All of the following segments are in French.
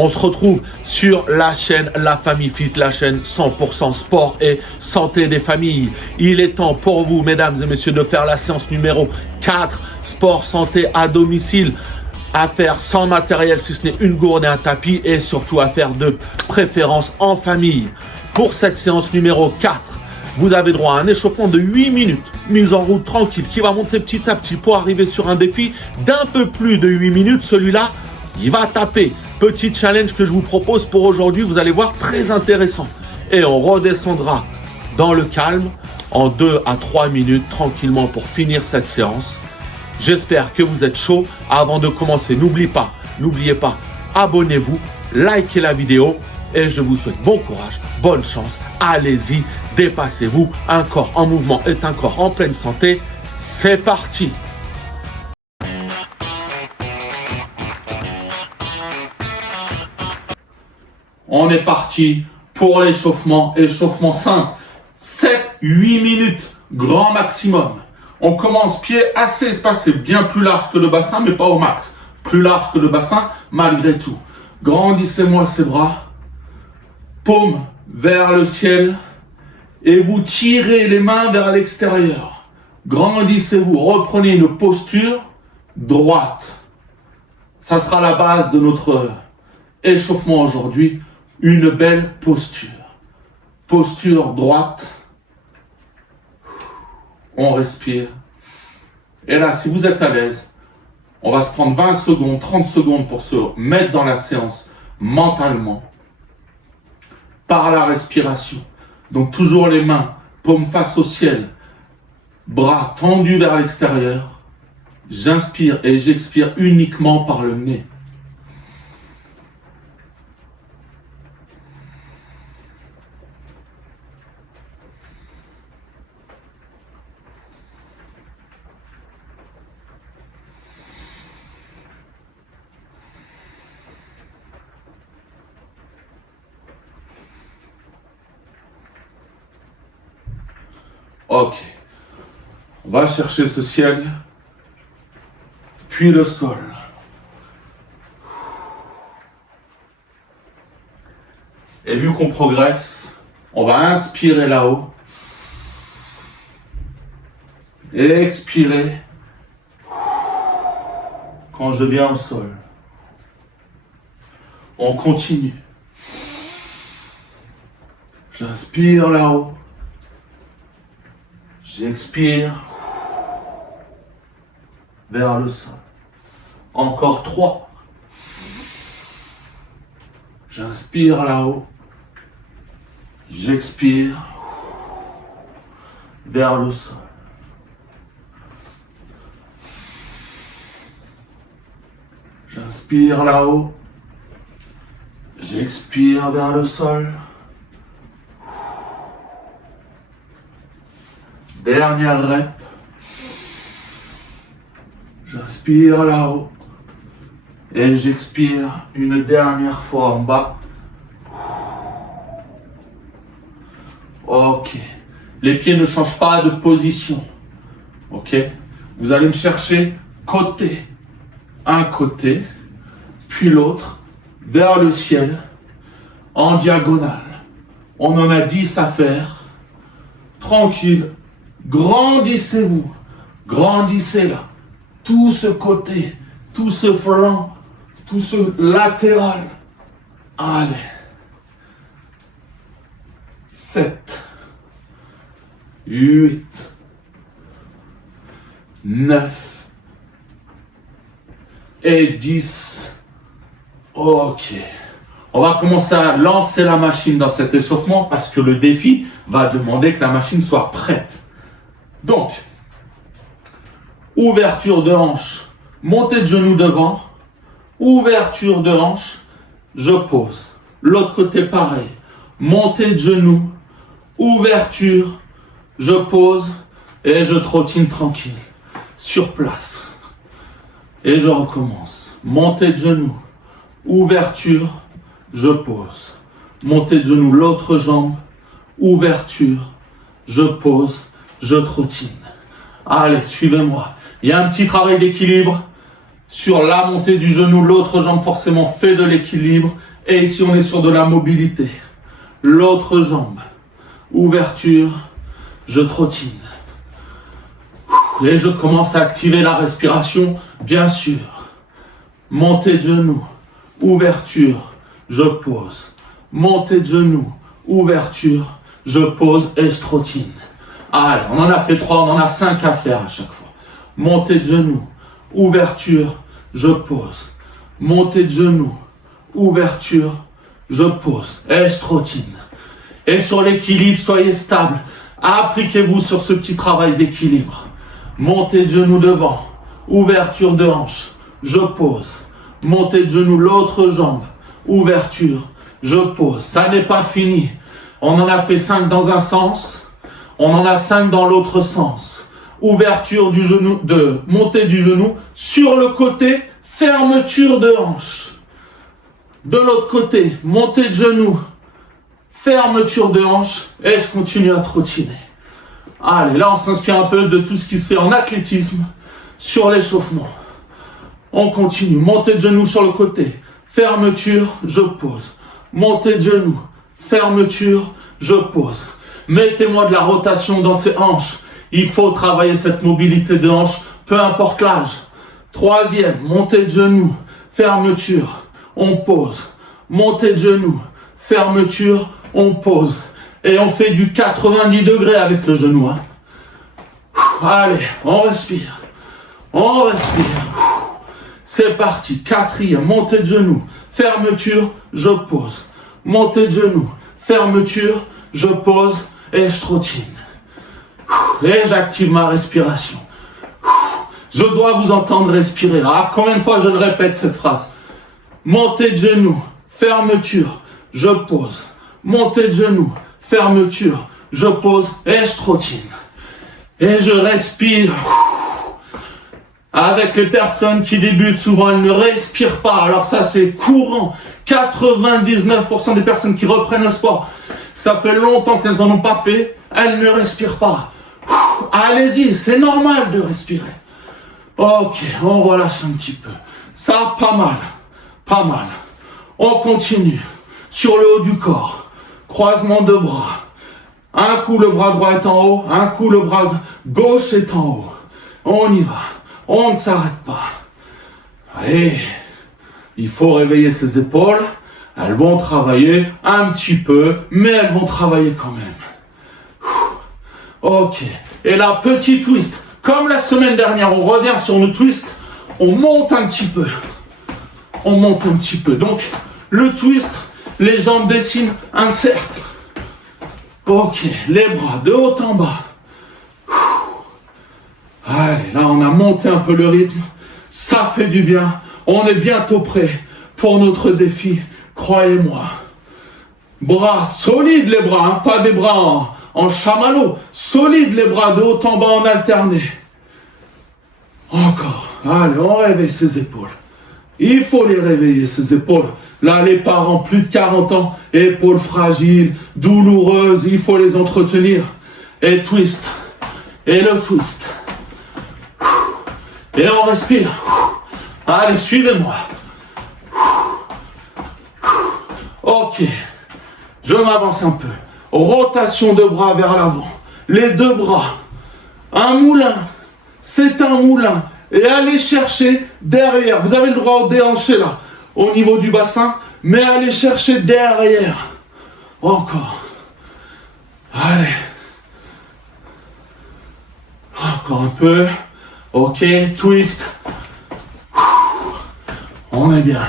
On se retrouve sur la chaîne La Famille Fit, la chaîne 100% sport et santé des familles. Il est temps pour vous, mesdames et messieurs, de faire la séance numéro 4, sport santé à domicile, à faire sans matériel, si ce n'est une gourde et un tapis, et surtout à faire de préférence en famille. Pour cette séance numéro 4, vous avez droit à un échauffement de 8 minutes, mise en route tranquille, qui va monter petit à petit pour arriver sur un défi d'un peu plus de 8 minutes. Celui-là, il va taper. Petit challenge que je vous propose pour aujourd'hui, vous allez voir, très intéressant. Et on redescendra dans le calme en 2 à 3 minutes tranquillement pour finir cette séance. J'espère que vous êtes chaud. Avant de commencer, n'oubliez pas, abonnez-vous, likez la vidéo et je vous souhaite bon courage, bonne chance. Allez-y, dépassez-vous. Un corps en mouvement est un corps en pleine santé. C'est parti! On est parti pour l'échauffement. Échauffement simple. 7-8 minutes, grand maximum. On commence pied assez espacé, bien plus large que le bassin, mais pas au max. Plus large que le bassin, malgré tout. Grandissez-moi ces bras. Paume vers le ciel. Et vous tirez les mains vers l'extérieur. Grandissez-vous. Reprenez une posture droite. Ça sera la base de notre échauffement aujourd'hui. Une belle posture. Posture droite. On respire. Et là, si vous êtes à l'aise, on va se prendre 20 secondes, 30 secondes pour se mettre dans la séance mentalement. Par la respiration. Donc toujours les mains, paume face au ciel. Bras tendus vers l'extérieur. J'inspire et j'expire uniquement par le nez. Ok, on va chercher ce ciel, puis le sol. Et vu qu'on progresse, on va inspirer là-haut et expirer quand je viens au sol. On continue. J'inspire là-haut. J'expire vers le sol. Encore 3. J'inspire là-haut. J'expire vers le sol. J'inspire là-haut. J'expire vers le sol. Dernière rep. J'inspire là-haut. Et j'expire une dernière fois en bas. Ok. Les pieds ne changent pas de position. Ok. Vous allez me chercher côté. Un côté, puis l'autre, vers le ciel, en diagonale. On en a 10 à faire. Tranquille. Grandissez-vous, grandissez là, tout ce côté, tout ce flanc, tout ce latéral. Allez, 7, 8, 9 et 10. Ok, on va commencer à lancer la machine dans cet échauffement parce que le défi va demander que la machine soit prête. Donc, ouverture de hanche, montée de genou devant, ouverture de hanche, je pose. L'autre côté pareil, montée de genou, ouverture, je pose et je trottine tranquille, sur place. Et je recommence. Montée de genou, ouverture, je pose. Montée de genou, l'autre jambe, ouverture, je pose. Je trottine. Allez, suivez-moi. Il y a un petit travail d'équilibre. Sur la montée du genou, l'autre jambe forcément fait de l'équilibre. Et ici, on est sur de la mobilité. L'autre jambe, ouverture, je trottine. Et je commence à activer la respiration, bien sûr. Montée de genou, ouverture, je pose. Montée de genou, ouverture, je pose et je trottine. Allez, on en a fait 3, on en a 5 à faire à chaque fois. Montée de genou, ouverture, je pose. Montée de genou, ouverture, je pose et je trottine. Et sur l'équilibre, soyez stable. Appliquez-vous sur ce petit travail d'équilibre. Montée de genou devant, ouverture de hanche, je pose. Montée de genou, l'autre jambe, ouverture, je pose. Ça n'est pas fini. On en a fait 5 dans un sens, on en a 5 dans l'autre sens. Ouverture du genou, montée du genou, sur le côté, fermeture de hanche. De l'autre côté, montée de genou, fermeture de hanche, et je continue à trottiner. Allez, là on s'inspire un peu de tout ce qui se fait en athlétisme sur l'échauffement. On continue, montée de genou sur le côté, fermeture, je pose. Montée de genou, fermeture, je pose. Mettez-moi de la rotation dans ces hanches. Il faut travailler cette mobilité de hanches, peu importe l'âge. Troisième, montée de genou, fermeture, on pose. Montée de genou, fermeture, on pose. Et on fait du 90 degrés avec le genou. Hein. Allez, on respire. On respire. C'est parti. Quatrième, montée de genou, fermeture, je pose. Montée de genou, fermeture, je pose et je trottine. Et j'active ma respiration. Je dois vous entendre respirer. Ah, combien de fois je le répète cette phrase? Montée de genou, fermeture, je pose. Montée de genou, fermeture, je pose et je trottine. Et je respire. Avec les personnes qui débutent, souvent elles ne respirent pas. Alors ça c'est courant. 99% des personnes qui reprennent le sport, ça fait longtemps qu'elles n'en ont pas fait, elles ne respirent pas. Allez-y, c'est normal de respirer. Ok, on relâche un petit peu. Ça, pas mal. Pas mal. On continue. Sur le haut du corps. Croisement de bras. Un coup, le bras droit est en haut. Un coup, le bras gauche est en haut. On y va. On ne s'arrête pas. Allez. Il faut réveiller ses épaules. Elles vont travailler un petit peu, mais elles vont travailler quand même. Ok. Et là, petit twist. Comme la semaine dernière, on revient sur nos twists. On monte un petit peu. On monte un petit peu. Donc, le twist, les jambes dessinent un cercle. Ok. Les bras de haut en bas. Allez, là, on a monté un peu le rythme. Ça fait du bien. On est bientôt prêt pour notre défi. Croyez-moi. Bras solides, les bras. Hein, pas des bras en chamallow. Solides, les bras de haut en bas en alterné. Encore. Allez, on réveille ses épaules. Il faut les réveiller, ces épaules. Là, les parents, plus de 40 ans, épaules fragiles, douloureuses, il faut les entretenir. Et twist. Et le twist. Et on respire. Allez, suivez-moi. Ok. Je m'avance un peu. Rotation de bras vers l'avant. Les deux bras. Un moulin. C'est un moulin. Et allez chercher derrière. Vous avez le droit au déhanché là, au niveau du bassin, mais allez chercher derrière. Encore. Allez. Encore un peu. Ok, twist. On est bien.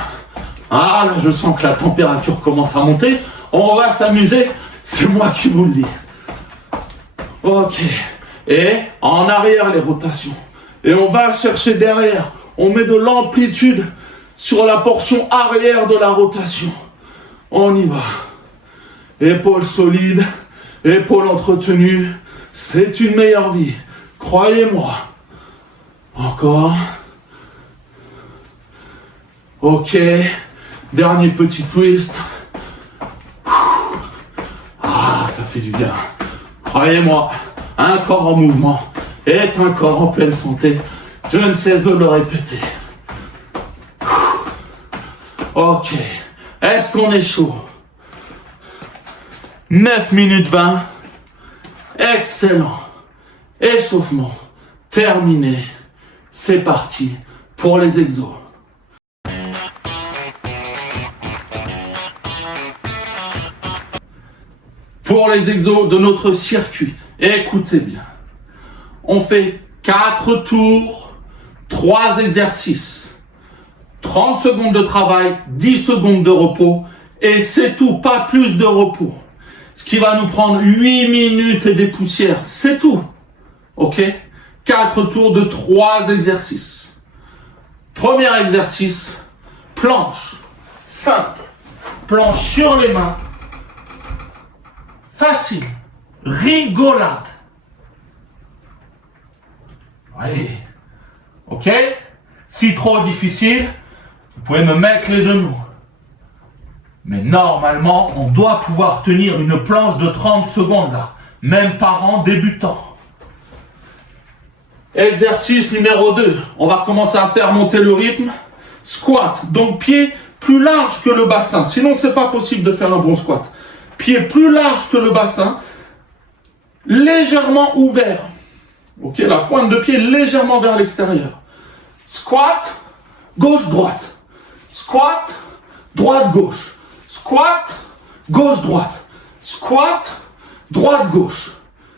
Ah là, je sens que la température commence à monter. On va s'amuser. C'est moi qui vous le dis. Ok. Et en arrière les rotations. Et on va chercher derrière. On met de l'amplitude sur la portion arrière de la rotation. On y va. Épaules solides, épaules entretenues. C'est une meilleure vie. Croyez-moi. Encore. Ok. Dernier petit twist. Ah, ça fait du bien. Croyez-moi, un corps en mouvement est un corps en pleine santé. Je ne cesse de le répéter. Ok. Est-ce qu'on est chaud? 9 minutes 20. Excellent. Échauffement. Terminé. C'est parti pour les exos. Pour les exos de notre circuit, écoutez bien. On fait 4 tours, 3 exercices, 30 secondes de travail, 10 secondes de repos, et c'est tout, pas plus de repos. Ce qui va nous prendre 8 minutes et des poussières, c'est tout. Ok? 4 tours de 3 exercices. Premier exercice, planche. Simple. Planche sur les mains. Facile. Rigolade. Oui. Ok? Si trop difficile, vous pouvez me mettre les genoux. Mais normalement, on doit pouvoir tenir une planche de 30 secondes là. Même parents débutants. Exercice numéro 2. On va commencer à faire monter le rythme. Squat. Donc pied plus large que le bassin. Sinon, c'est pas possible de faire un bon squat. Pied plus large que le bassin. Légèrement ouvert. Ok, la pointe de pied légèrement vers l'extérieur. Squat. Gauche-droite. Squat. Droite-gauche. Squat. Gauche-droite. Squat. Droite-gauche.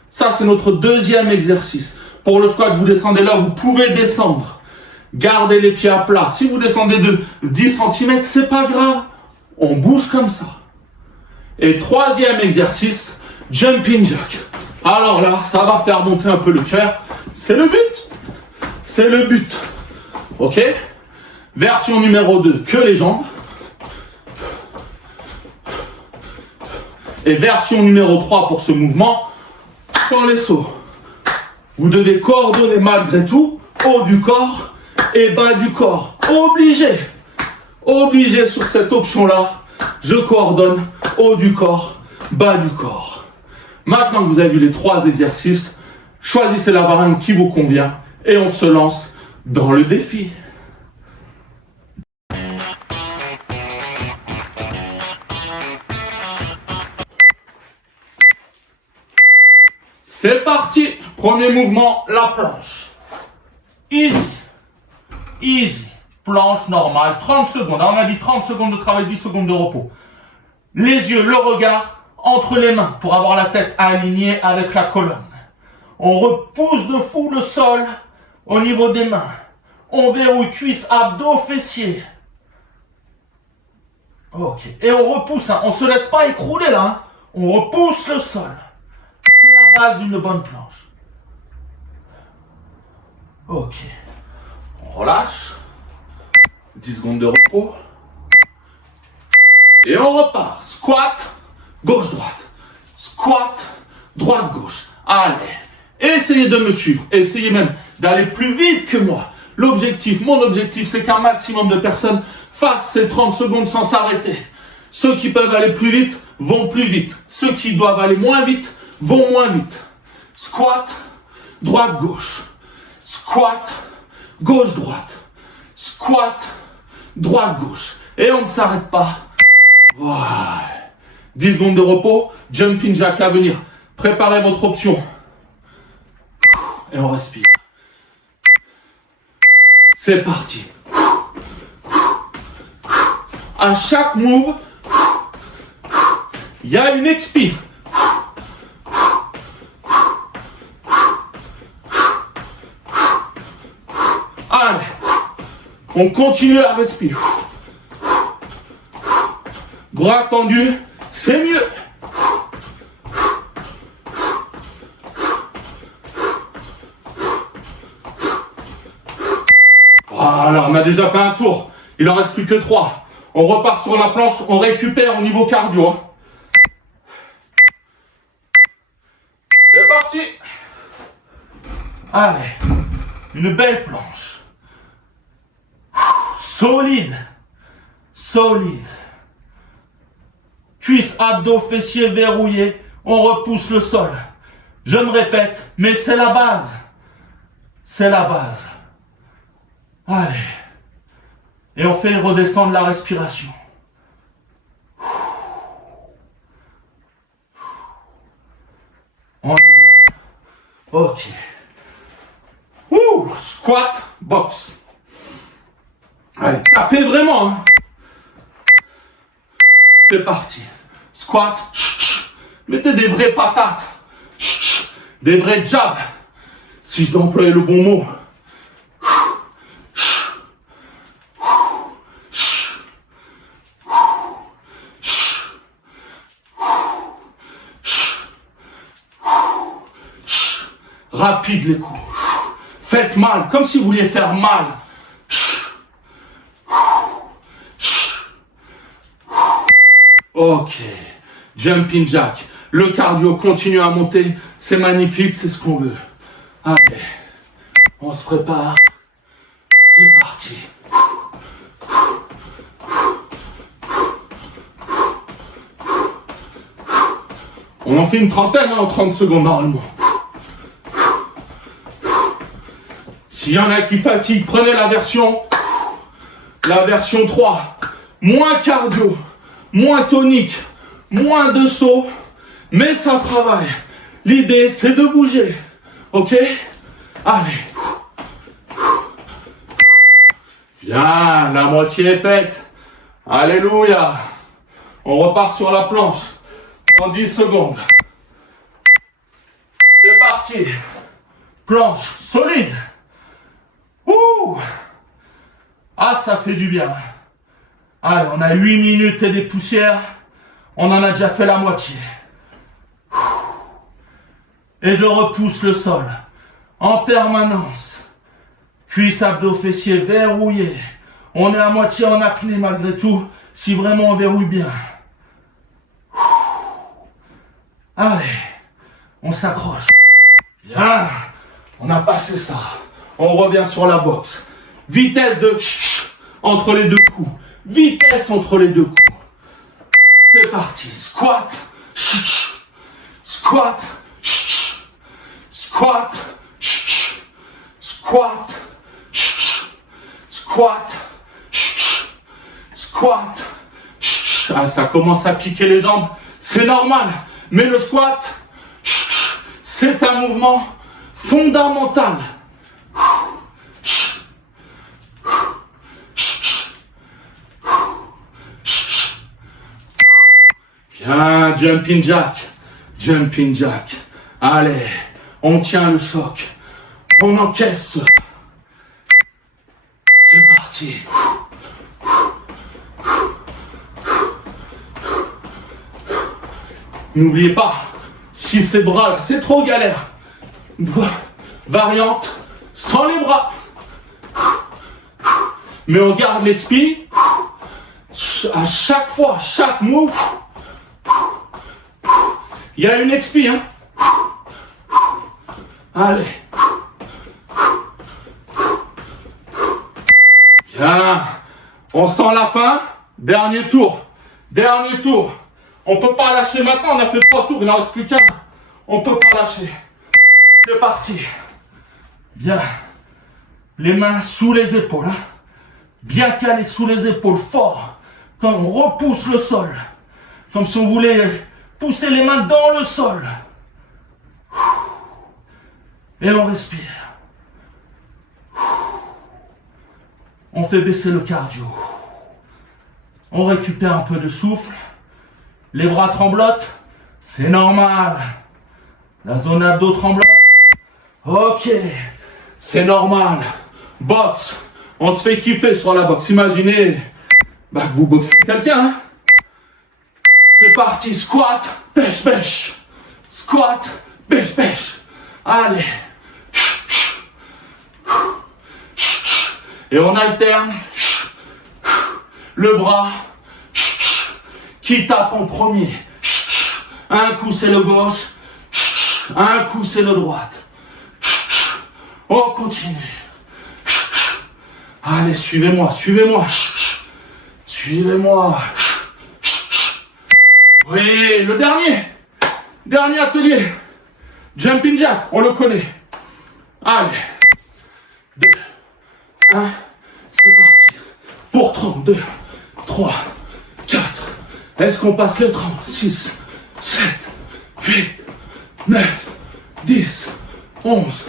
Ça, c'est notre deuxième exercice. Pour le squat, vous descendez là, vous pouvez descendre. Gardez les pieds à plat. Si vous descendez de 10 cm, c'est pas grave. On bouge comme ça. Et troisième exercice, jumping jack. Alors là, ça va faire monter un peu le cœur. C'est le but. C'est le but. Ok? Version numéro 2, que les jambes. Et version numéro 3 pour ce mouvement, sans les sauts. Vous devez coordonner malgré tout, haut du corps et bas du corps. Obligé. Obligé sur cette option-là. Je coordonne haut du corps, bas du corps. Maintenant que vous avez vu les 3 exercices, choisissez la variante qui vous convient et on se lance dans le défi. C'est parti. Premier mouvement, la planche. Easy. Easy. Planche normale. 30 secondes. On a dit 30 secondes de travail, 10 secondes de repos. Les yeux, le regard entre les mains pour avoir la tête alignée avec la colonne. On repousse de fou le sol au niveau des mains. On verrouille cuisses, abdos, fessiers. Ok. Et on repousse. On ne se laisse pas écrouler là. On repousse le sol. C'est la base d'une bonne planche. Ok. On relâche. 10 secondes de repos. Et on repart. Squat, gauche-droite. Squat, droite-gauche. Allez. Essayez de me suivre. Essayez même d'aller plus vite que moi. Mon objectif, c'est qu'un maximum de personnes fassent ces 30 secondes sans s'arrêter. Ceux qui peuvent aller plus vite vont plus vite. Ceux qui doivent aller moins vite vont moins vite. Squat, droite-gauche. Squat, gauche-droite. Squat, droite-gauche. Et on ne s'arrête pas. Voilà. 10 secondes de repos. Jumping jack à venir. Préparez votre option. Et on respire. C'est parti. À chaque move, il y a une expire. Allez, on continue à respirer. Bras tendus, c'est mieux. Voilà, on a déjà fait un tour. Il en reste plus que 3. On repart sur la planche, on récupère au niveau cardio. C'est parti. Allez, une belle planche. Solide. Solide. Cuisses, abdos, fessiers verrouillés. On repousse le sol. Je me répète, mais c'est la base. C'est la base. Allez. Et on fait redescendre la respiration. On est bien. Ok. Squat, box. Allez, tapez vraiment. Hein. C'est parti. Squat. Mettez des vraies patates. Des vrais jabs. Si je dois employer le bon mot. Rapide les coups. Faites mal, comme si vous vouliez faire mal. Ok. Jumping jack. Le cardio continue à monter. C'est magnifique, c'est ce qu'on veut. Allez. On se prépare. C'est parti. On en fait une trentaine en 30 secondes normalement. S'il y en a qui fatiguent, prenez la version 3. Moins cardio, moins tonique, moins de sauts, mais ça travaille. L'idée, c'est de bouger. Ok? Allez. Bien, la moitié est faite. Alléluia. On repart sur la planche dans 10 secondes. C'est parti. Planche solide. Ouh! Ah, ça fait du bien. Allez, on a 8 minutes et des poussières. On en a déjà fait la moitié. Et je repousse le sol. En permanence. Cuisse, abdos, fessiers verrouillés. On est à moitié en apnée malgré tout. Si vraiment on verrouille bien. Allez. On s'accroche. Bien. On a passé ça. On revient sur la boxe. Vitesse de entre les deux coups. Vitesse entre les deux coups. C'est parti. Squat. Squat. Squat. Squat. Squat. Squat. Ah, ça commence à piquer les jambes. C'est normal. Mais le squat, c'est un mouvement fondamental. Bien, jumping jack. Jumping jack. Allez, on tient le choc. On encaisse. C'est parti. N'oubliez pas, si ces bras-là, c'est trop galère. Variante sans les bras. Mais on garde l'expi. À chaque fois, chaque move, il y a une expi, hein. Allez. Bien. On sent la fin. Dernier tour. Dernier tour. On peut pas lâcher maintenant. On a fait 3 tours. Il n'en reste plus qu'un. On peut pas lâcher. C'est parti. Bien. Les mains sous les épaules. Hein. Bien calées sous les épaules. Fort. Comme on repousse le sol. Comme si on voulait pousser les mains dans le sol. Et on respire. On fait baisser le cardio. On récupère un peu de souffle. Les bras tremblotent. C'est normal. La zone abdo tremblote. Ok. C'est normal. Boxe. On se fait kiffer sur la boxe. Imaginez que vous boxez quelqu'un. Hein. C'est parti. Squat. Pêche, pêche. Squat. Pêche, pêche. Allez. Et on alterne le bras qui tape en premier. Un coup c'est le gauche, un coup c'est le droite. On continue. Allez, suivez-moi, suivez-moi. Suivez-moi. Oui, le dernier. Dernier atelier. Jumping jack, on le connaît. Allez. 2, 1, c'est parti. pour 32, 3, 4. Est-ce qu'on passe le 30? 6, 7, 8, 9, 10, 11,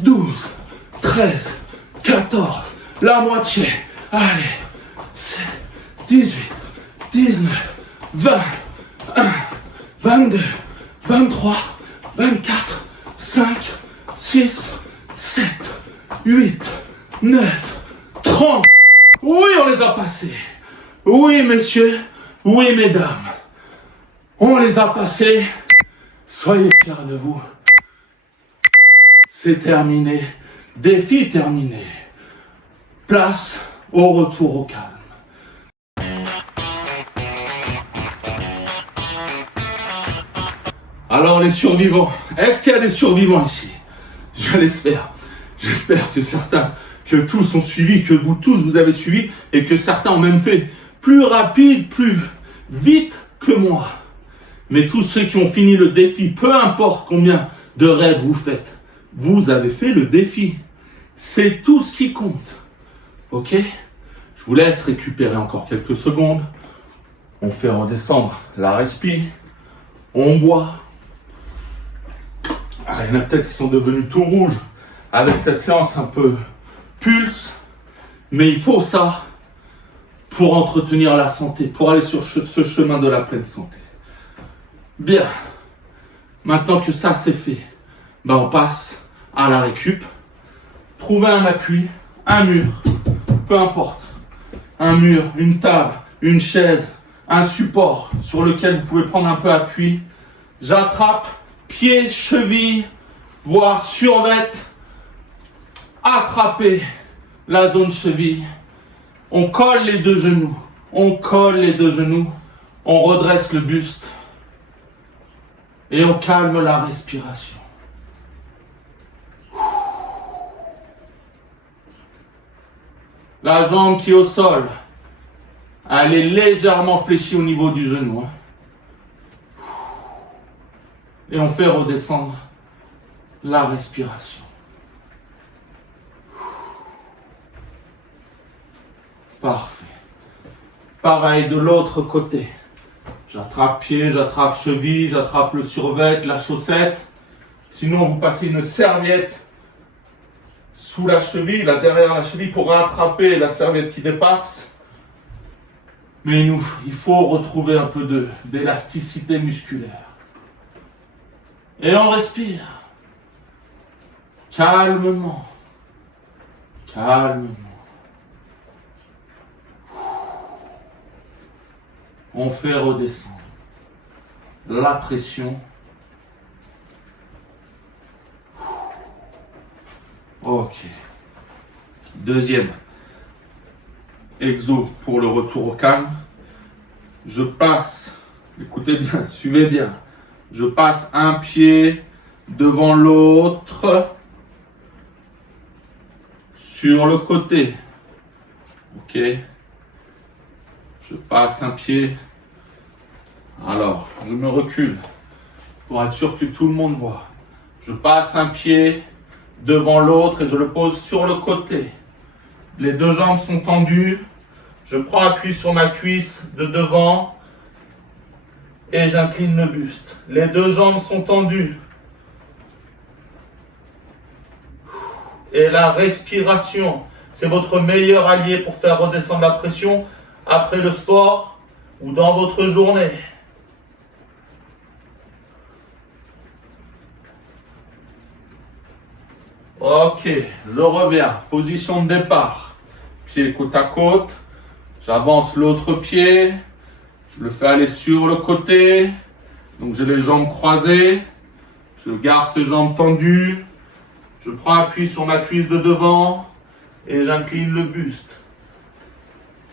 12, 13, 14, la moitié. Allez, 18, 19, 20, 22, 23, 24, 5, 6, 7, 8, 9, 30. Oui, on les a passés. Oui, messieurs. Oui, mesdames. On les a passés. Soyez fiers de vous. C'est terminé. Défi terminé. Place au retour au calme. Alors les survivants, est-ce qu'il y a des survivants ici? Je l'espère. J'espère que certains, que tous ont suivi, que vous tous vous avez suivi et que certains ont même fait plus rapide, plus vite que moi. Mais tous ceux qui ont fini le défi, peu importe combien de rêves vous faites, vous avez fait le défi. C'est tout ce qui compte. Ok? Je vous laisse récupérer encore quelques secondes. On fait redescendre la respi. On boit. Ah, il y en a peut-être qui sont devenus tout rouges avec cette séance un peu pulse. Mais il faut ça pour entretenir la santé, pour aller sur ce chemin de la pleine santé. Bien. Maintenant que ça c'est fait, on passe à la récup. Trouvez un appui, un mur, peu importe. Un mur, une table, une chaise, un support sur lequel vous pouvez prendre un peu appui. J'attrape pieds, chevilles, voire survêt. Attrapez la zone cheville. On colle les deux genoux. On colle les deux genoux. On redresse le buste. Et on calme la respiration. La jambe qui est au sol, elle est légèrement fléchie au niveau du genou. Et on fait redescendre la respiration. Parfait. Pareil de l'autre côté. J'attrape pied, j'attrape cheville, j'attrape le survêt, la chaussette. Sinon, vous passez une serviette sous la cheville, là derrière la cheville, pour rattraper la serviette qui dépasse. Mais il faut retrouver un peu d'élasticité musculaire. Et on respire. Calmement. Calmement. On fait redescendre la pression. Ok. Deuxième exo pour le retour au calme. Je passe, écoutez bien, suivez bien. Je passe un pied devant l'autre sur le côté. Ok. Je passe un pied. Alors, je me recule pour être sûr que tout le monde voit. Je passe un pied devant l'autre et je le pose sur le côté. Les deux jambes sont tendues. Je prends appui sur ma cuisse de devant et j'incline le buste. Les deux jambes sont tendues. Et la respiration, c'est votre meilleur allié pour faire redescendre la pression après le sport ou dans votre journée. Ok, je reviens. Position de départ. Pied côte à côte. J'avance l'autre pied. Je le fais aller sur le côté. Donc j'ai les jambes croisées. Je garde ces jambes tendues. Je prends appui sur ma cuisse de devant. Et j'incline le buste.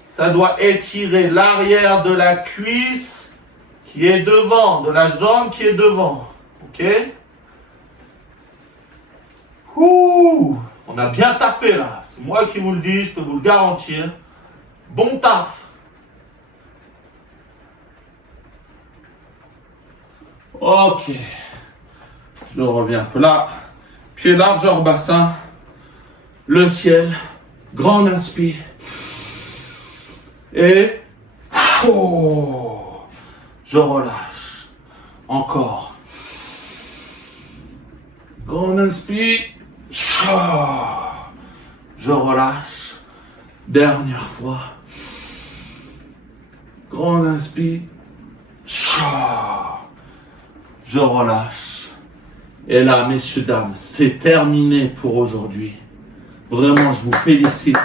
Ça doit étirer l'arrière de la cuisse qui est devant, de la jambe qui est devant. Ok? Ouh, on a bien taffé là. C'est moi qui vous le dis, je peux vous le garantir. Bon taf. Ok. Je reviens un peu là. Pied largeur bassin. Le ciel. Grande inspire. Et oh, je relâche. Encore. Grand inspire. Je relâche. Dernière fois. Grand inspire. Je relâche. Et là, messieurs, dames, c'est terminé pour aujourd'hui. Vraiment, je vous félicite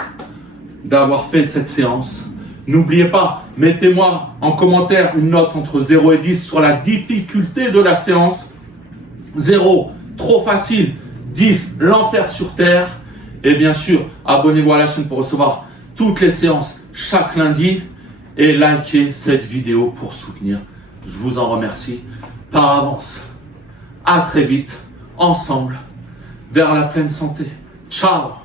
d'avoir fait cette séance. N'oubliez pas, mettez-moi en commentaire une note entre 0 et 10 sur la difficulté de la séance. 0, trop facile. 10, l'enfer sur terre. Et bien sûr, abonnez-vous à la chaîne pour recevoir toutes les séances chaque lundi. Et likez cette vidéo pour soutenir. Je vous en remercie par avance. À très vite, ensemble, vers la pleine santé. Ciao!